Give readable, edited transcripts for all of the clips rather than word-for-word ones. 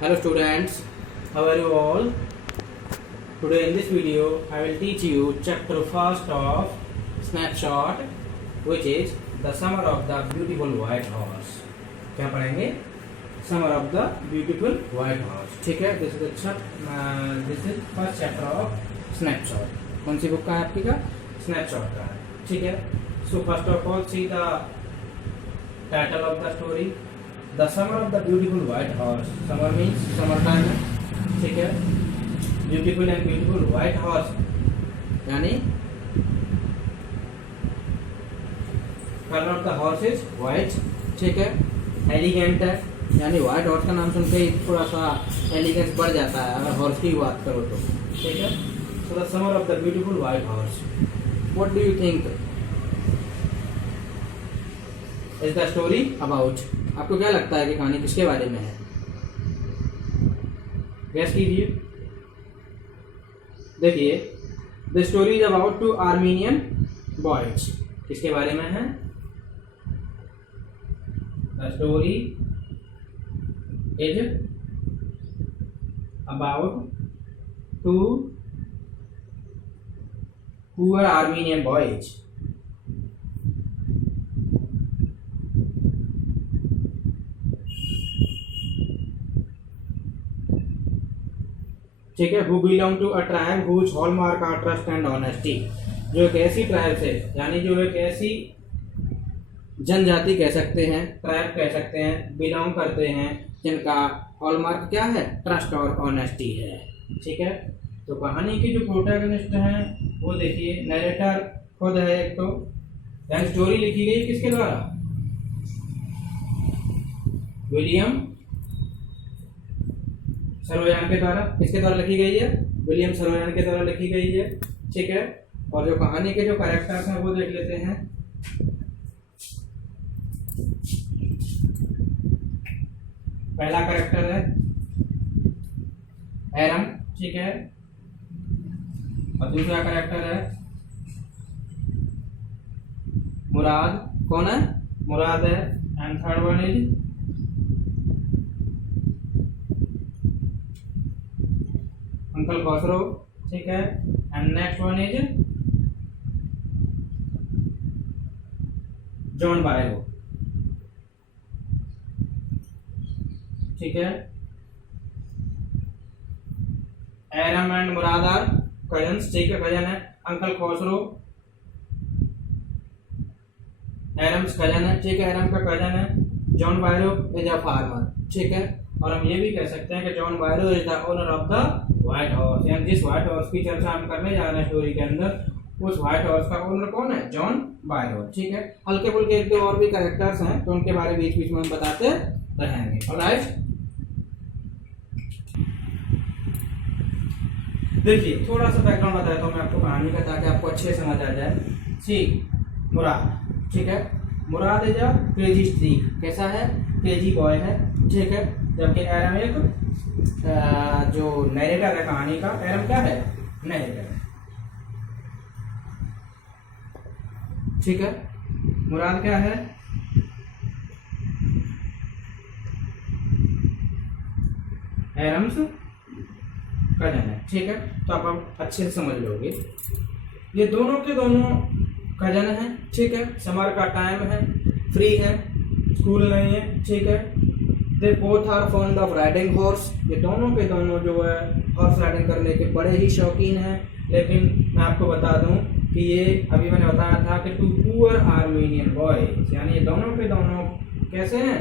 Hello students, how are you all? Today in this video I will teach you chapter first of snapshot, which is the summer of the beautiful white horse. क्या पढ़ेंगे? Summer of the beautiful white horse. ठीक है, this is first chapter of snapshot. कौन सी book का है आपकी का? Snapshot का है. ठीक है. So first of all see the title of the story. The summer of the beautiful white horse. Summer means summer time है. ठीक है. Beautiful and beautiful white horse यानी colour of the horse is white. ठीक है. Elegant है यानी white horse का नाम सुनते ही थोड़ा सा एलिगेंस बढ़ जाता है अगर हॉर्स की बात करो तो. ठीक है. So the summer of the beautiful white horse. What do you think is the story about? आपको क्या लगता है कि कहानी किसके बारे में है? गैस कीजिए. देखिए, the story is about two Armenian boys. किसके बारे में है? The story is about two poor Armenian boys. ठीक है. Who belong to a tribe whose hallmark are trust and honesty. जो एक ऐसी ट्राइब से यानी जो एक ऐसी जनजाति कह सकते हैं, ट्राइब कह सकते हैं, बिलोंग करते हैं, जिनका हॉलमार्क क्या है? ट्रस्ट और ऑनेस्टी है. ठीक है. तो कहानी की जो प्रोटैगनिस्ट हैं वो देखिए, नरेटर खुद है एक तो. यानी स्टोरी लिखी गई किसके द्वारा? विलियम सरोयान के द्वारा. किसके द्वारा लिखी गई है? विलियम सरोयान के द्वारा लिखी गई है. ठीक है. और जो कहानी के जो कैरेक्टर्स हैं वो देख लेते हैं. पहला कैरेक्टर है एरम. ठीक है. और दूसरा कैरेक्टर है मुराद. कौन है? मुराद है. And third one is uncle Khosrove. ठीक है. And next one is John Byro. ठीक है. Aram and Murad are cousins. ठीक है. कजन है. अंकल खसरो एरम्स कजन है. ठीक है. एरम का कजन है. John बायरो is a farmer. ठीक है. और हम ये भी कह सकते हैं कि John बायरो is the owner of the white horse. यानी जिस व्हाइट हॉर्स की चर्चा हम करने जा रहे हैं स्टोरी के अंदर, उस व्हाइट हॉर्स का ओनर कौन है? John Byro. ठीक है. हल्के फुल्के एक दो और भी कैरेक्टर्स हैं तो उनके बारे में बीच बीच में हम बताते रहेंगे. ऑलराइट. देखिए, थोड़ा सा बैकग्राउंड बताता हूँ मैं आपको कहानी का ताकि आपको अच्छे समझ आ जाए. सी मुराद. ठीक है. मुराद इज अ क्रेजी स्ट्रीक. कैसा है? क्रेजी बॉय है. ठीक है. जबकि एरम एक जो नरेटर है कहानी का, एरम क्या है? नरेटर. ठीक है. मुराद क्या है? एरम्स कजन है. ठीक है. तो आप अच्छे से समझ लोगे. ये दोनों के दोनों कजन हैं. ठीक है. समर का टाइम है, फ्री है, स्कूल नहीं है. ठीक है. They both are fond of riding horse. ये दोनों के दोनों जो है हॉर्स राइडिंग करने के बड़े ही शौकीन हैं. लेकिन मैं आपको बता दूं कि ये अभी मैंने बताया था कि टू पुअर आर्मीनियन बॉयज, यानी ये दोनों के दोनों कैसे हैं?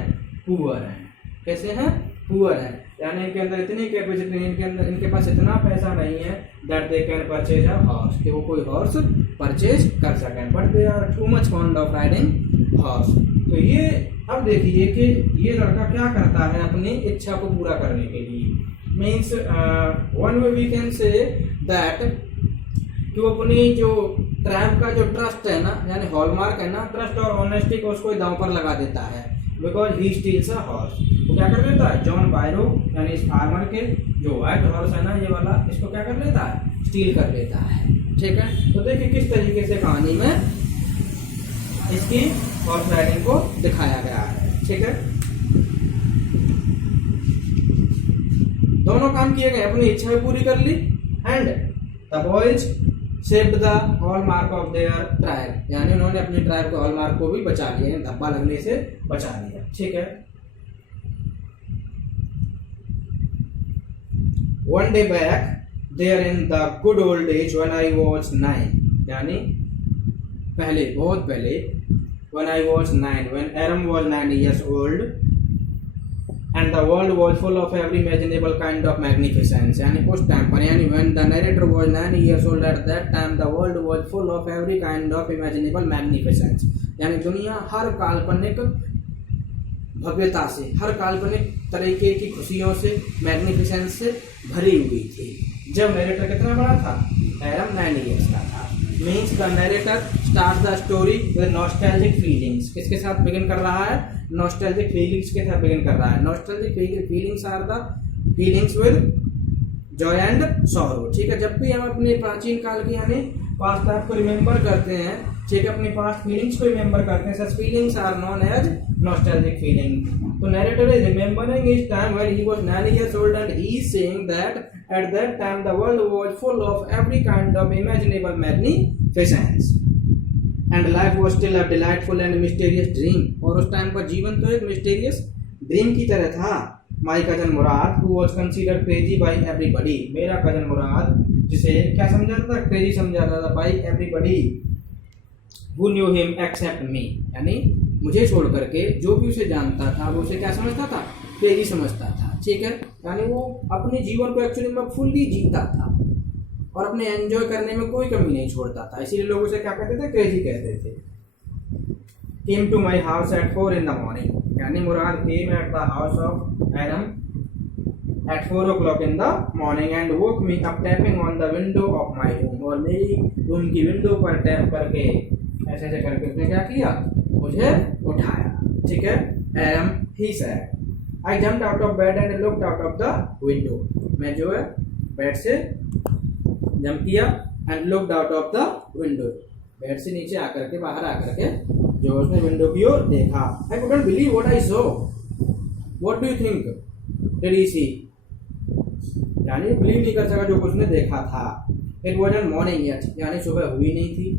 पुअर हैं. कैसे हैं? पुअर हैं. यानी इनके अंदर इतनी कैपेसिटी, इनके पास इतना पैसा नहीं है that they can purchase a horse, कि वो कोई हॉर्स परचेज कर सकें. But they are too much fond of riding horse. तो ये अब देखिए कि ये लड़का क्या करता है अपनी इच्छा को पूरा करने के लिए. Means one way we can say that कि वो अपनी जो ट्राइब का जो ट्रस्ट है ना, यानी हॉलमार्क है ना, ट्रस्ट और ऑनेस्टी को उसको दांव पर लगा देता है. Because he steals a horse. वो क्या कर लेता है? जॉन बायरो यानी इस फार्मर के जो व्हाइट हॉर्स है ना, ये वाला, इसको क्या कर लेता है? स्टील कर लेता है. ठीक है. तो देखिए किस तरीके से कहानी में इसकी हॉर्स राइडिंग को दिखाया गया है। ठीक है, दोनों काम किए गए, अपनी इच्छा भी पूरी कर ली and the boys saved the hallmark of their tribe, यानी उन्होंने अपनी ट्राइब के हॉलमार्क को भी बचा लिया, यानी धब्बा लगने से बचा लिया। ठीक है। One day back there in the good old age when I was 9, यानी पहले, बहुत पहले, when I was 9, when Aram was 9 years old and the world was full of every imaginable kind of magnificence, यानी उस time पर, यानी when the narrator was 9 years old at that time the world was full of every kind of imaginable magnificence, यानी दुनिया हर काल्पनिक भव्यता से, हर काल्पनिक तरीके की खुशियों से, मैग्निफिसेंस से भरी हुई थी। जब नरेटर कितना बड़ा था? एरम 9 years का था। Means the narrator start the story with nostalgic feelings, किसके साथ बिगिन कर रहा है? नॉस्टैल्जिक फीलिंग्स के साथ बिगिन कर रहा है। Nostalgic feelings are the feelings with joy and sorrow. ठीक है। जब भी हम अपने प्राचीन काल की, यानी पास्ट लाइफ को रिमेंबर करते हैं, ठीक है, अपनी पास्ट फीलिंग्स को रिमेंबर करते हैं, such feelings are known as nostalgic feeling. तो narrator is remembering his time when he was 9 years old and he is saying that at that time the world was full of every kind of imaginable magnificence and life was still a delightful and mysterious dream, और उस time पर जीवन तो एक mysterious dream की तरह था। My cousin Murad who was considered crazy by everybody, मेरा कजन मुराद जिसे क्या समझा था? क्रेजी समझा था by everybody who knew him except me, यानी मुझे छोड़ करके जो भी उसे जानता था वो उसे क्या समझता था? क्रेजी समझता था। ठीक है। यानी वो अपने जीवन को एक्चुअली में फुल्ली जीता था और अपने एंजॉय करने में कोई कमी नहीं छोड़ता था, इसीलिए लोग उसे क्या कहते थे? क्रेजी कहते थे। Came to my house at 4 in the morning, यानी मुराद came at the house of Adam at 4 o'clock in the morning and woke me up tapping on the window of my room, और मेरी room की window पर tap करके ऐसे ऐसे करके उसने क्या किया? मुझे उठाया। ठीक है। Adam he said, I jumped out of bed and looked out of the window, मैं जो है बेड से जंप किया and looked out of the window, bed से नीचे आकर के, बाहर आकर के जो उसने विंडो की ओर देखा। I couldn't believe what I saw. What do you think? Did he see? यानी बिलीव नहीं कर सका जो कुछ उसने देखा था। It wasn't morning yet, यानी सुबह हुई नहीं थी।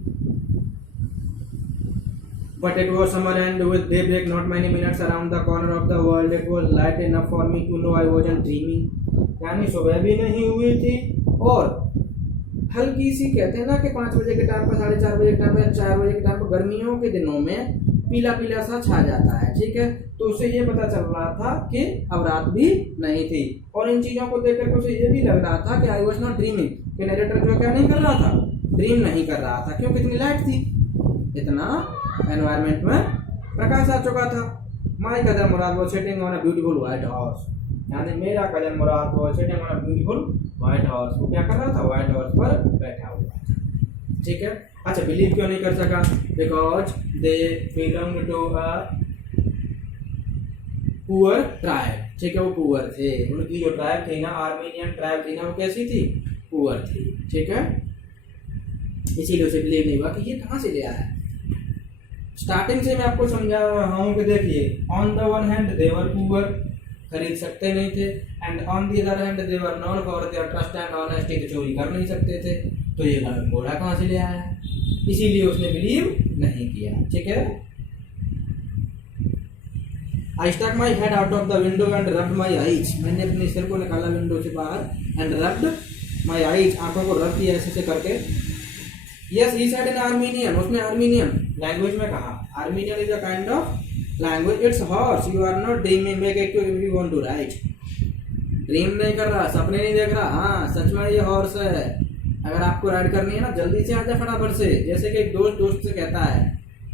But it was summer and with daybreak not many minutes around the corner of the world it was light enough for me to know I wasn't dreaming, यानी सुबह भी नहीं हुई थी और हल्की सी, कहते हैं ना कि 5 बजे के टाइम पर, 4:30 बजे के टाइम पर, 4 बजे के टाइम पर गर्मियों के दिनों में पीला पीला सा छा जाता है। ठीक है। तो उसे ये पता चल रहा था कि अब रात भी नहीं थी और इन चीजों को देख कर उसे ये भी लग रहा था कि आई वॉज नॉट ड्रीमिंग, कि नरेटर जो क्या नहीं कर रहा था? ड्रीम नहीं कर रहा था। क्यों? कितनी लाइट थी, इतना एनवायरमेंट में प्रकाश आ चुका था। माई कजन मुराद वो sitting on a beautiful white horse, यानी मेरा कजन मुराद वो sitting on a beautiful white horse, वो क्या कर रहा था? व्हाइट हॉर्स पर बैठा हुआ था। ठीक है। अच्छा, बिलीव क्यों नहीं कर सका? Because they belong to a poor tribe. ठीक है। वो पुअर थे, उनकी जो ट्राइब थी ना, आर्मेनियन ट्राइब थी ना, वो कैसी थी? पुअर थी। ठीक है। इसीलिए उसे बिलीव नहीं हुआ कि ये कहाँ से ले आया। स्टार्टिंग से मैं आपको समझा रहा हूँ कि देखिए, on the one hand they were poor, खरीद सकते नहीं थे, and on the other hand they were known for their trust and honesty, तो चोरी कर नहीं सकते थे। तो ये घोड़ा कहाँ से ले आया? इसीलिए उसने बिलीव नहीं किया। ठीक है। I stuck my head out of the window and rubbed my eyes, मैंने अपने सिर को निकाला विंडो से बाहर and rubbed my eyes, आंखों को रब किया ऐसे करके। Yes, he said in Armenian, उसने आर्मीनियन लैंग्वेज में कहा। Armenian is a kind of language. It's horse. You are not dreaming. Make it if you want to write. Dream नहीं कर रहा, सपने नहीं देख रहा। हाँ, सच में ये हॉर्स है। अगर आपको राइड करनी है ना, जल्दी से आ जा फटाफट से। जैसे कि एक दोस्त से कहता है,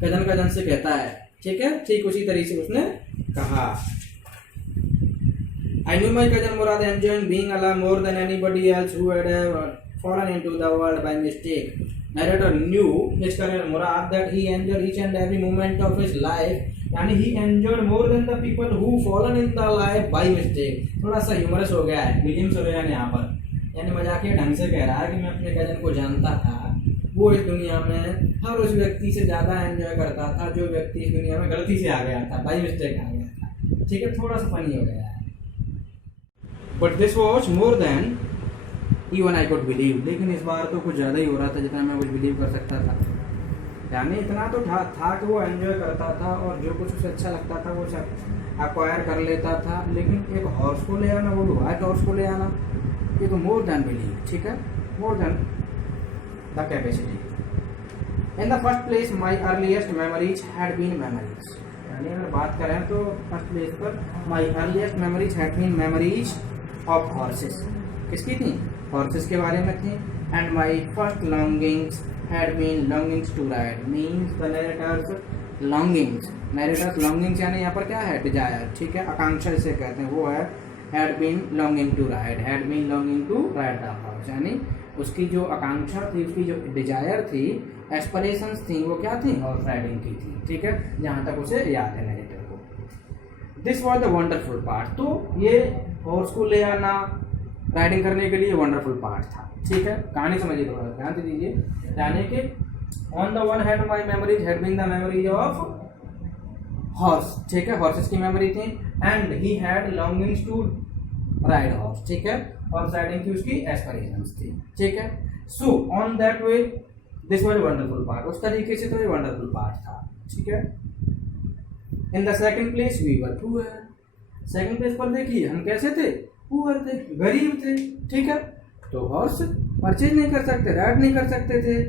कजन से कहता है। ठीक है। ठीक उसी तरीके से उसने कहा। I knew my cousin Murad enjoying being alive more than anybody else who had ever fallen into the world by mistake. Narrator knew his cousin Murad that he enjoyed each and every moment of his life, यानी he enjoyed more than the people who fallen in the life by mistake. थोड़ा सा humerus हो गया है William Soren यहाँ पर, यानी मजाकिया ढंग से कह रहा है कि मैं अपने कजन को जानता था, वो इस दुनिया में हर उस व्यक्ति से ज्यादा एंजॉय करता था जो व्यक्ति इस दुनिया में गलती से आ गया था, बाई मिस्टेक आ गया था। ठीक है। थोड़ा सा फनी हो गया है। But this was more than even I could believe. लेकिन इस बार तो कुछ ज़्यादा ही हो रहा था जितना मैं कुछ बिलीव कर सकता था। यानी इतना तो था कि वो एंजॉय करता था और जो कुछ उसे अच्छा लगता था वो सब एक्वायर कर लेता था। लेकिन एक हॉर्स को ले आना, वो भी व्हाइट हॉर्स को ले आना, ये तो मोर देन बिलीव, ठीक है, more than the capacity. In the first place my earliest memories had been memories. यानी अगर बात करें तो फर्स्ट प्लेस पर my earliest memories had been memories of horses. किसकी थी? हॉर्सेस के बारे में थी। And my first longings had been longings to ride. Means the narrator's longings, narrator's longings यानी यहाँ पर क्या है? डिजायर, ठीक है, आकांक्षा जिसे कहते हैं वो है had been longing to ride, had been longing to ride the horse. यानी उसकी जो आकांक्षा थी, उसकी जो डिजायर थी, एस्पिरेशंस थी, वो क्या थी? हॉर्स राइडिंग की थी, ठीक है, जहाँ तक उसे याद है नरेटर को। This was the wonderful part. तो ये हॉर्स को ले आना राइडिंग करने के लिए वंडरफुल पार्ट था, ठीक है। कहानी समझिए, थोड़ा ध्यान से दीजिए। यानी कि on the one hand my memories had been the memories of horse, ठीक है, हॉर्सेस की मेमोरी थी। And he had longings to ride horse, ठीक है, हॉर्स राइडिंग की उसकी एस्पिरेशंस थी, ठीक है। So on that way this was wonderful part. उस तरीके से तो ये वंडरफुल पार्ट था, ठीक है। In the second place we were poor. Second place पर देखिए हम कैसे थे? पुअर थे, गरीब थे, ठीक है। तो हॉर्स परचेज नहीं कर सकते, राइड नहीं कर सकते थे।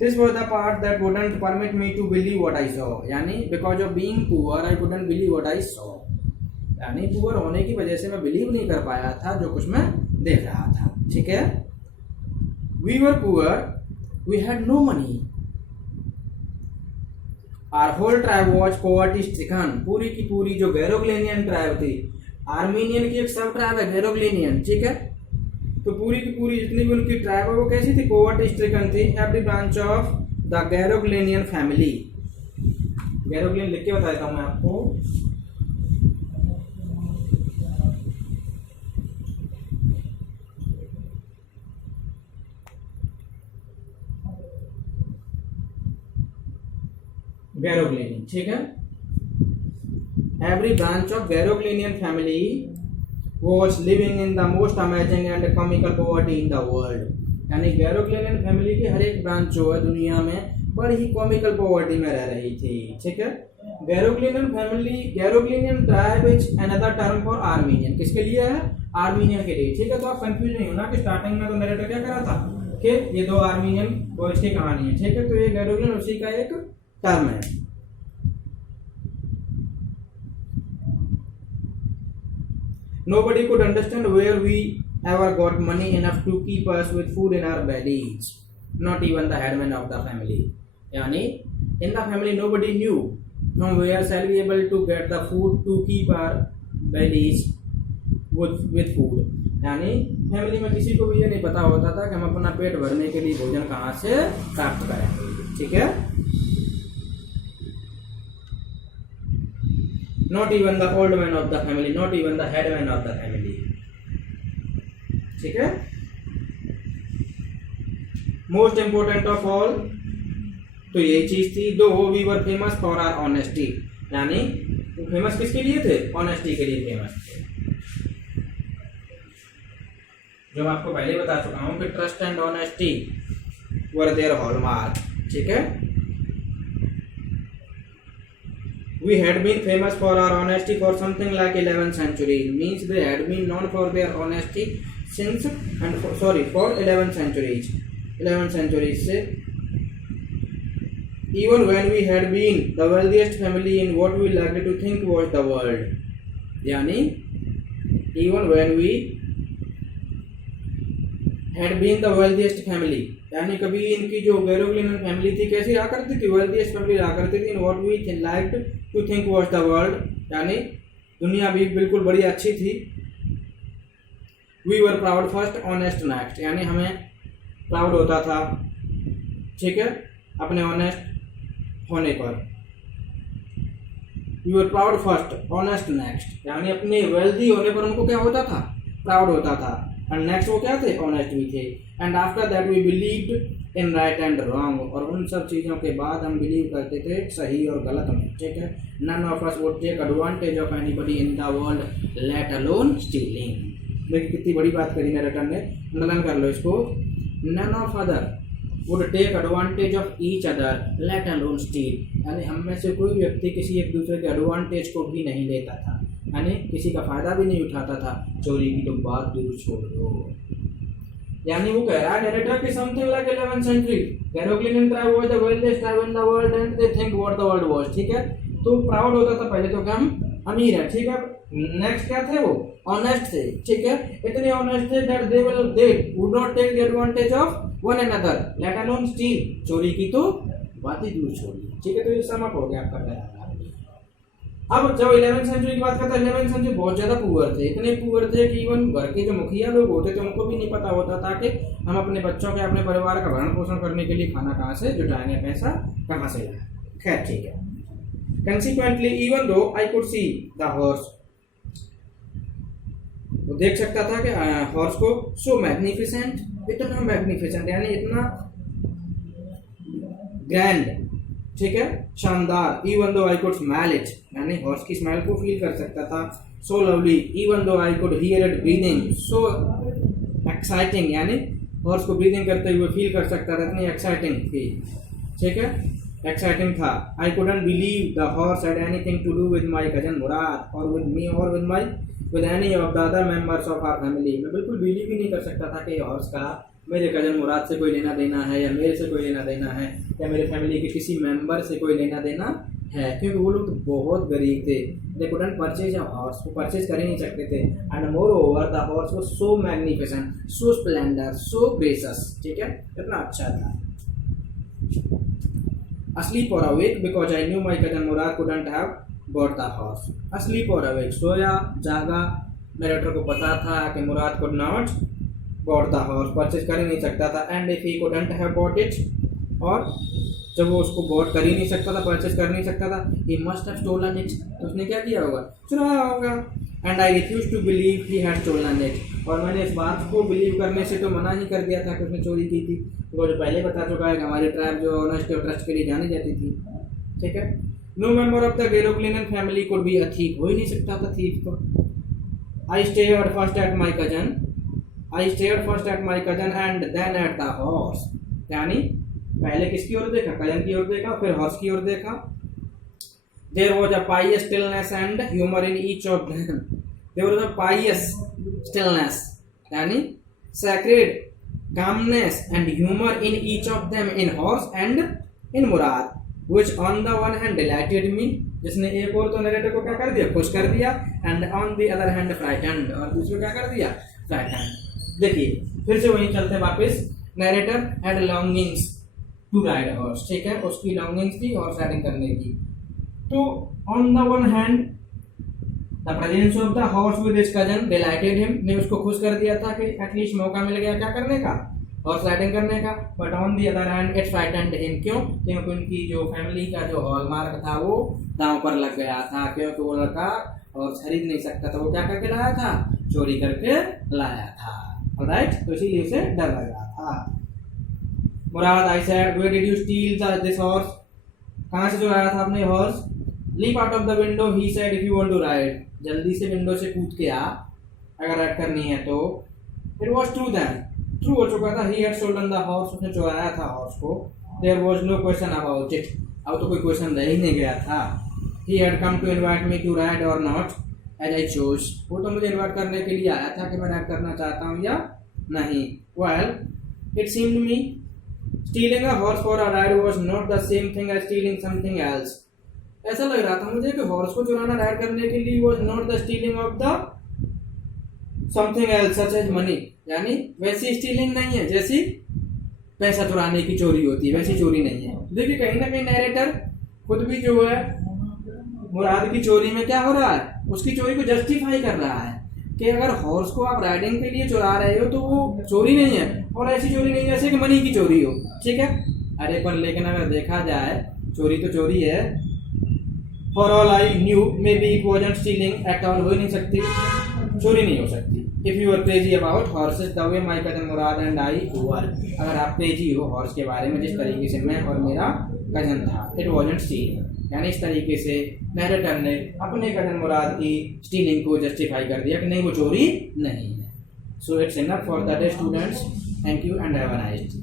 This was the part that wouldn't permit me to believe what I saw. यानी because of being poor I couldn't believe what I saw. यानी पुअर होने की वजह से मैं बिलीव नहीं कर पाया था जो कुछ मैं देख रहा था, ठीक है। We were poor, we had no money, our whole tribe was poverty stricken. पूरी की पूरी जो गैरोग्लेनियन ट्राइब थी, आर्मीनियन की एक सब ट्राइब है गैरोग्लेनियन, ठीक है, तो पूरी की पूरी जितनी भी उनकी ट्राइब है वो कैसी थी? पॉवर्टी स्ट्रिकन थी। Every branch of the Garoghlanian family. Garoghlanian लिख के बता देता हूं मैं आपको। गैरोग्लेनियन, ठीक है। Every branch of Garoghlanian family was living in the most amazing and comical poverty in the world। यानी गैरोग्लेनियन फैमिली की हर एक ब्रांच जो है दुनिया में बड़ी ही कॉमिकल पॉवर्टी में रह रही थी, ठीक है। Garoghlanian family, Garoghlanian tribe is another term for Armenian. किसके लिए है? आर्मीनियन के लिए, ठीक है। तो आप कंफ्यूज नहीं होना कि स्टार्टिंग में तो नरेटर क्या करा था कि ये दो आर्मीनियन बॉयज की कहानी है, ठीक है। तो ये गैरोग्लेनियन उसी का एक टर्म है। Nobody could understand where we ever got money enough to keep us with food in our bellies, not even the headman of the family। यानी in the family nobody knew from where shall we able to get the food to keep our bellies with food। यानी family में किसी को भी ये नहीं पता होता था कि हम अपना पेट भरने के लिए भोजन कहाँ से प्राप्त करें, ठीक है। Not even the old man of the family, not even the head man of the family, ठीक है। Most important of all तो यही चीज थी। दो we were famous for our honesty। यानी वो फेमस किसके लिए थे? ऑनेस्टी के लिए फेमस थे। जो मैं आपको पहले बता चुका हूं कि trust and honesty were their hallmark, ठीक है। We had been famous for our honesty for something like 11th century। Means they had been known for their honesty since for 11th centuries। 11th centuries से even when we had been the wealthiest family in what we liked to think was the world। यानी even when we had been the wealthiest family, यानी कभी इनकी जो गैरोग्लेनियन family थी कैसी रहा करती थी? वेल्थिएस्ट फैमिली रहा करती थी। In what we liked to think was the world, यानी दुनिया भी बिल्कुल बड़ी अच्छी थी। We were proud first honest next, यानी हमें प्राउड होता था, ठीक है, अपने ऑनेस्ट होने पर। We were proud first honest next, यानी अपने वेल्दी होने पर उनको क्या होता था? प्राउड होता था। एंड नेक्स्ट वो क्या थे? ऑनेस्ट भी थे। And after that we believed in right and wrong, और उन सब चीज़ों के बाद हम बिलीव करते थे सही और गलत में, ठीक है। None of us would take advantage of anybody in the world let alone stealing. देखिए कितनी बड़ी बात करी नरेटर ने, अंडरलाइन कर लो इसको। None of other would take advantage of each other let alone steal, यानी हम में से कोई व्यक्ति किसी एक दूसरे के एडवांटेज को भी नहीं लेता था, यानी किसी का फायदा भी नहीं उठाता था। चोरी की तो बात दूर छोड़ दो। यानी वो कह रहा है नरेटर कि something like 11th century Garoghlanian tribe was the wealthiest tribe in the world and they think what the world was. ठीक है, तो प्राउड होता था पहले तो कि हम अमीर है। ठीक है, नेक्स्ट क्या थे वो, ऑनेस्ट थे। ठीक है, इतने ऑनेस्ट थे that they would not take the advantage of one another let alone steal, चोरी की तो बात ही दूर छोड़िए। ठीक है, तो ये सम अप हो गया आपका पहला। अब जब 11th सेंचुरी की बात करते हैं, 11th सेंचुरी बहुत ज्यादा पुअर थे, इतने पुअर थे कि इवन घर के जो मुखिया लोग होते थे उनको भी नहीं पता होता था कि हम अपने बच्चों के, अपने परिवार का भरण पोषण करने के लिए खाना कहाँ से जुटाएंगे, पैसा कहाँ से लाएं। खैर ठीक है। Consequently, even though I could see the horse, वो देख सकता था कि हॉर्स को so magnificent, इतना मैग्निफिसेंट यानी इतना ग्रैंड, ठीक है, शानदार। Even though I could smell it, यानी हॉर्स की स्मेल को फील कर सकता था। So lovely even though I could hear it breathing, so exciting, यानी हॉर्स को ब्रीदिंग करते हुए फील कर सकता था, इतनी एक्साइटिंग थी। ठीक है, एक्साइटिंग था। I couldn't believe the horse had anything to do with my cousin Murad और विद मी और with any of the other members of our family. मैं बिल्कुल बिलीव ही नहीं कर सकता था कि हॉर्स का मेरे कजन मुराद से कोई लेना देना है, या मेरे से कोई लेना देना है, या मेरे फैमिली के किसी मेंबर से कोई लेना देना है, क्योंकि वो लोग तो बहुत गरीब थे। They couldn't purchase a horse, वो परचेज कर ही नहीं सकते थे। And more over the horse was so magnificent, so Splendor, so gracious. ठीक है, इतना अच्छा था। Asleep or awake because I knew my cousin Murad couldn't have bought the horse. Asleep or awake, सोया जागा, नरेटर को पता था कि मुराद could not bought the horse, purchase कर ही नहीं सकता था। And if he couldn't have bought it, और जब वो उसको बॉट कर ही नहीं सकता था, परचेज कर नहीं सकता था, he must have stolen it, तो उसने क्या किया होगा, चुराया होगा। And I refused to believe he had stolen it, और मैंने इस बात को बिलीव करने से तो मना ही कर दिया था कि उसने चोरी की थी। तो जो पहले बता चुका है कि हमारी ट्राइब जो ऑनेस्ट और ट्रस्ट के लिए जानी जाती थी। ठीक है, no member of the Garoghlanian family could be a thief, हो ही नहीं सकता था थीफ तो। I stared first at my cousin and then at the horse, यानी पहले किसकी ओर देखा, कजन की ओर देखा, फिर हॉर्स की ओर देखा। There was a pious stillness and humor in each of them, there was a pious stillness यानी sacred calmness and humor in each of them, in horse and in Murad, which on the one hand delighted me, जिसने एक और तो narrator को क्या कर दिया, खुश कर दिया, and on the other hand frightened, और दूसरे क्या कर दिया, frightened। देखिए फिर से वहीं चलते वापस। Narrator had longings to ride a horse, ठीक है, उसकी longings थी हॉर्स राइडिंग करने की। तो on the one hand The presence of the horse with his cousin delighted him, ने उसको खुश कर दिया था कि एटलीस्ट मौका मिल गया क्या करने का, हॉर्स राइडिंग करने का। But on the other hand it frightened him, क्यों, क्योंकि उनकी जो फैमिली का जो हॉलमार्क था वो दांव पर लग गया था, क्योंकि वो लड़का हॉर्स खरीद नहीं सकता था, वो क्या करके लाया था, चोरी करके लाया था। ऑलराइट, तो इसीलिए उसे डर लग रहा था। Murad, I said, where did you steal this horse, कहाँ से चुराया था आपने horse. Leap out of the window, he said, if you want to ride, जल्दी से विंडो से कूद के आ अगर राइड करनी है तो। It was true then, true हो चुका था। He had stolen the horse, उसने चुराया था हॉर्स को। There was no question about it, अब तो कोई क्वेश्चन रह ही नहीं गया था। He had come to invite me to ride और नॉट एज आई चोज, वो तो मुझे इनवाइट करने के लिए आया था कि मैं राइड करना चाहता हूँ या नहीं। Well it seemed me stealing a horse for a ride was not the same thing as stealing something else, ऐसा लग रहा था मुझे कि हॉर्स को चुराना राइड करने के लिए was not the stealing of the something else such as money, यानी वैसी स्टीलिंग नहीं है जैसी पैसा चुराने की चोरी होती है, वैसी चोरी नहीं है। देखिए कहीं ना कहीं नरेटर खुद भी जो है मुराद की चोरी में क्या हो रहा है, उसकी चोरी को जस्टिफाई कर रहा है कि अगर हॉर्स को आप राइडिंग के लिए चुरा रहे हो तो वो चोरी नहीं है, और ऐसी चोरी नहीं है जैसे कि मनी की चोरी हो। ठीक है, अरे पर लेकिन अगर देखा जाए चोरी तो चोरी है। For all I knew, maybe it wasn't stealing at all, हो ही नहीं सकती, चोरी नहीं हो सकती। If you were crazy about horses the way my cousin Murad and I were, अगर आप क्रेजी हो हॉर्स के बारे में जिस तरीके से मैं और मेरा कजन था, it wasn't stealing, यानी इस तरीके से नरेटर ने अपने कजन मुराद की स्टीलिंग को जस्टिफाई कर दिया कि नहीं वो चोरी नहीं है। So it's enough for the day, students. Thank you and have a nice day.